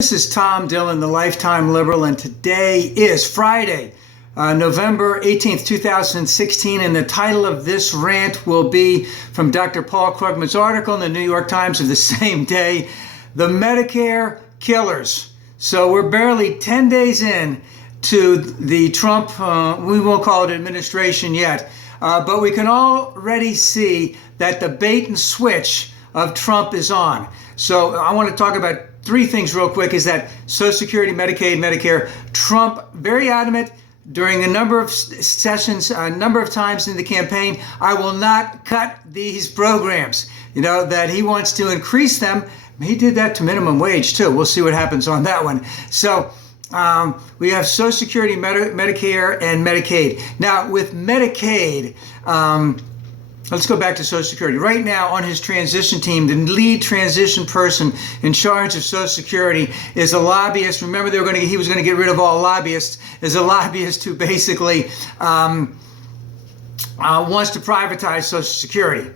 This is Tom Dillon, the Lifetime Liberal, and today is Friday, November 18th, 2016, and the title of this rant will be from Dr. Paul Krugman's article in the New York Times of the same day, The Medicare Killers. So we're barely 10 days in to the Trump, we won't call it administration yet, but we can already see that the bait and switch of Trump is on. So I want to talk about three things real quick. Is that Social Security, Medicaid, Medicare. Trump, very adamant during a number of sessions, a number of times in the campaign, I will not cut these programs. You know, that he wants to increase them. He did that to minimum wage too. We'll see what happens on that one. So we have Social Security, Medicare, and Medicaid. Now with Medicaid, let's go back to Social Security. Right now on his transition team, the lead transition person in charge of Social Security is a lobbyist. Remember, he was going to get rid of all lobbyists. Is a lobbyist who basically wants to privatize Social Security.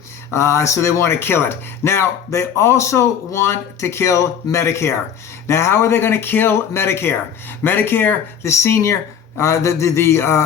So they want to kill it. Now, they also want to kill Medicare. Now, how are they going to kill Medicare? Medicare, the senior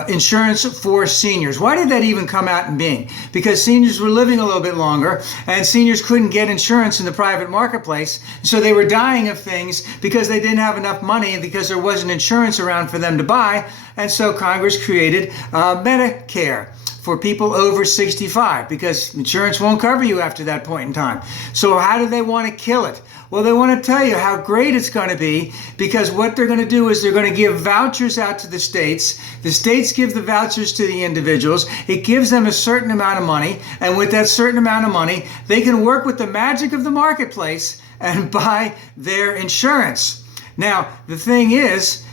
insurance for seniors. Why did that even come out in being? Because seniors were living a little bit longer and seniors couldn't get insurance in the private marketplace. So they were dying of things because they didn't have enough money and because there wasn't insurance around for them to buy. And so Congress created Medicare for people over 65 because insurance won't cover you after that point in time. So how do they want to kill it? Well, they want to tell you how great it's going to be because what they're going to do is they're going to give vouchers out to the states. The states give the vouchers to the individuals. It gives them a certain amount of money. And with that certain amount of money, they can work with the magic of the marketplace and buy their insurance. Now, the thing is,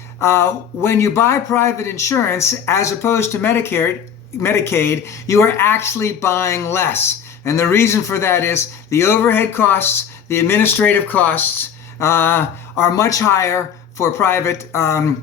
when you buy private insurance as opposed to Medicaid, you are actually buying less. And the reason for that is the overhead costs, the administrative costs are much higher for private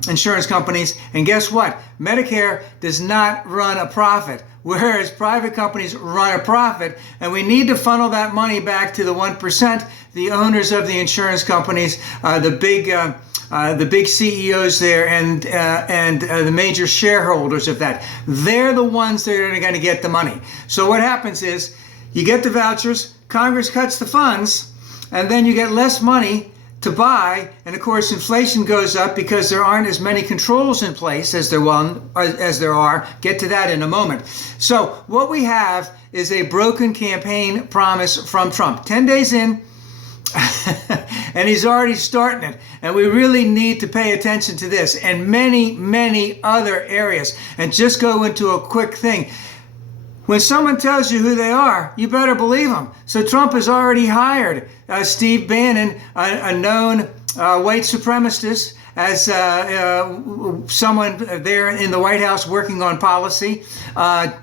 insurance companies. And guess what? Medicare does not run a profit, whereas private companies run a profit. And we need to funnel that money back to the 1%, the owners of the insurance companies, the big CEOs there and the major shareholders of that. They're the ones that are going to get the money. So what happens is you get the vouchers, Congress cuts the funds, and then you get less money to buy. And of course, inflation goes up because there aren't as many controls in place as there are. Get to that in a moment. So what we have is a broken campaign promise from Trump. 10 days in, and he's already starting it. And we really need to pay attention to this and many, many other areas. And just go into a quick thing. When someone tells you who they are, you better believe them. So Trump has already hired Steve Bannon, a known white supremacist, as someone there in the White House working on policy.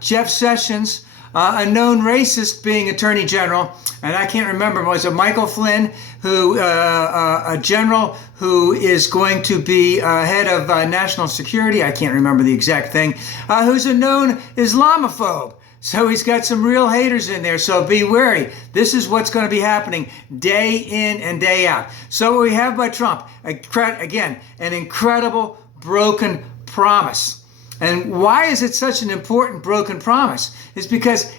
Jeff Sessions, a known racist, being Attorney General. And I can't remember, was it Michael Flynn, who a general who is going to be head of national security? I can't remember the exact thing. Who's a known Islamophobe. So he's got some real haters in there, so be wary. This is what's going to be happening day in and day out. So what we have by Trump, again, an incredible broken promise. And why is it such an important broken promise? It's because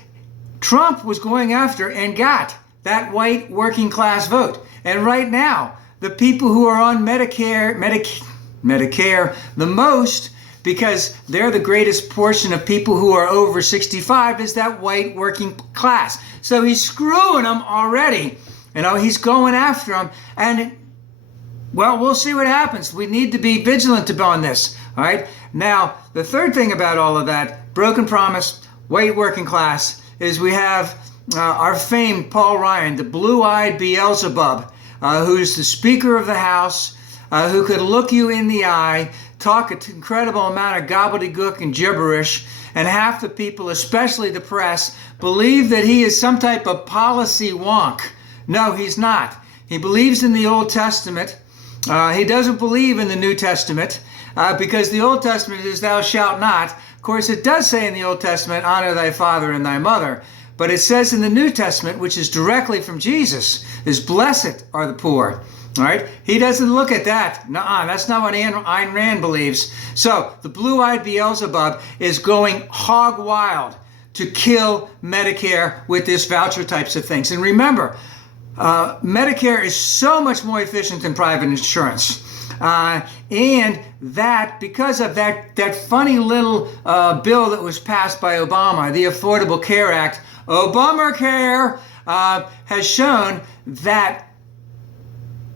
Trump was going after and got that white working class vote. And right now, the people who are on Medicare the most, because they're the greatest portion of people who are over 65, is that white working class. So he's screwing them already. You know, he's going after them. And, well, we'll see what happens. We need to be vigilant on this. All right. Now, the third thing about all of that, broken promise, white working class, is we have our famed Paul Ryan, the blue-eyed Beelzebub, who's the Speaker of the House, who could look you in the eye, talk an incredible amount of gobbledygook and gibberish, and half the people, especially the press, believe that he is some type of policy wonk. No, he's not. He believes in the Old Testament. He doesn't believe in the New Testament because the Old Testament is thou shalt not. Of course, it does say in the Old Testament, honor thy father and thy mother. But it says in the New Testament, which is directly from Jesus, is blessed are the poor. All right, he doesn't look at that. Nuh-uh, that's not what Ayn Rand believes. So the blue-eyed Beelzebub is going hog wild to kill Medicare with this voucher types of things. And remember, Medicare is so much more efficient than private insurance. And that, because of that funny little bill that was passed by Obama, the Affordable Care Act, Obamacare, has shown that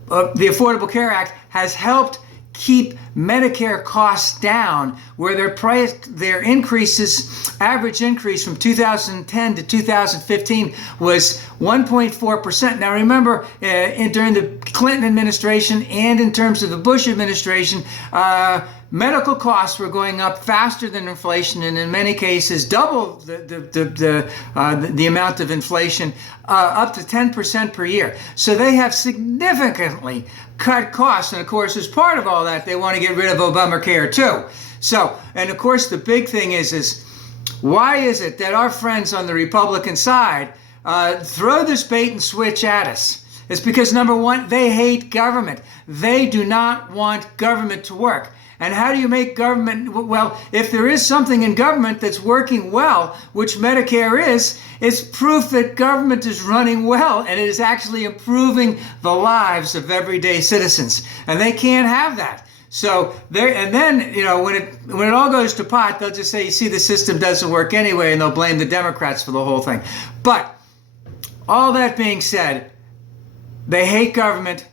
the Affordable Care Act has helped keep Medicare costs down, where their increases, average increase from 2010 to 2015 was 1.4%. Now remember, during the Clinton administration and in terms of the Bush administration, medical costs were going up faster than inflation, and in many cases double the amount of inflation, up to 10% per year. So they have significantly cut costs, and of course, as part of all that, they want to get rid of Obamacare too. So, and of course, the big thing is why is it that our friends on the Republican side throw this bait and switch at us? It's because, number one, they hate government. They do not want government to work. And how do you make government? Well, if there is something in government that's working well, which Medicare is, it's proof that government is running well and it is actually improving the lives of everyday citizens. And they can't have that. So and then, you know, when it all goes to pot, they'll just say, you see, the system doesn't work anyway, and they'll blame the Democrats for the whole thing. But all that being said, they hate government.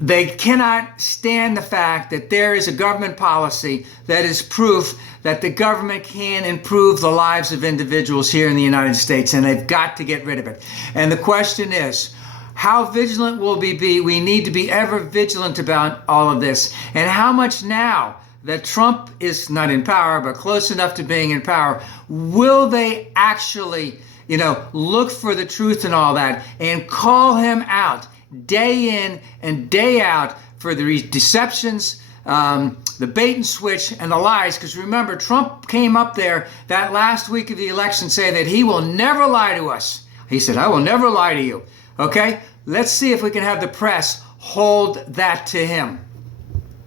They cannot stand the fact that there is a government policy that is proof that the government can improve the lives of individuals here in the United States, and they've got to get rid of it. And the question is, how vigilant will we be? We need to be ever vigilant about all of this. And how much now that Trump is not in power, but close enough to being in power, will they actually, you know, look for the truth and all that and call him out day in and day out for the deceptions, the bait and switch, and the lies? Because remember, Trump came up there that last week of the election saying that he will never lie to us. He said, I will never lie to you. Okay? Let's see if we can have the press hold that to him.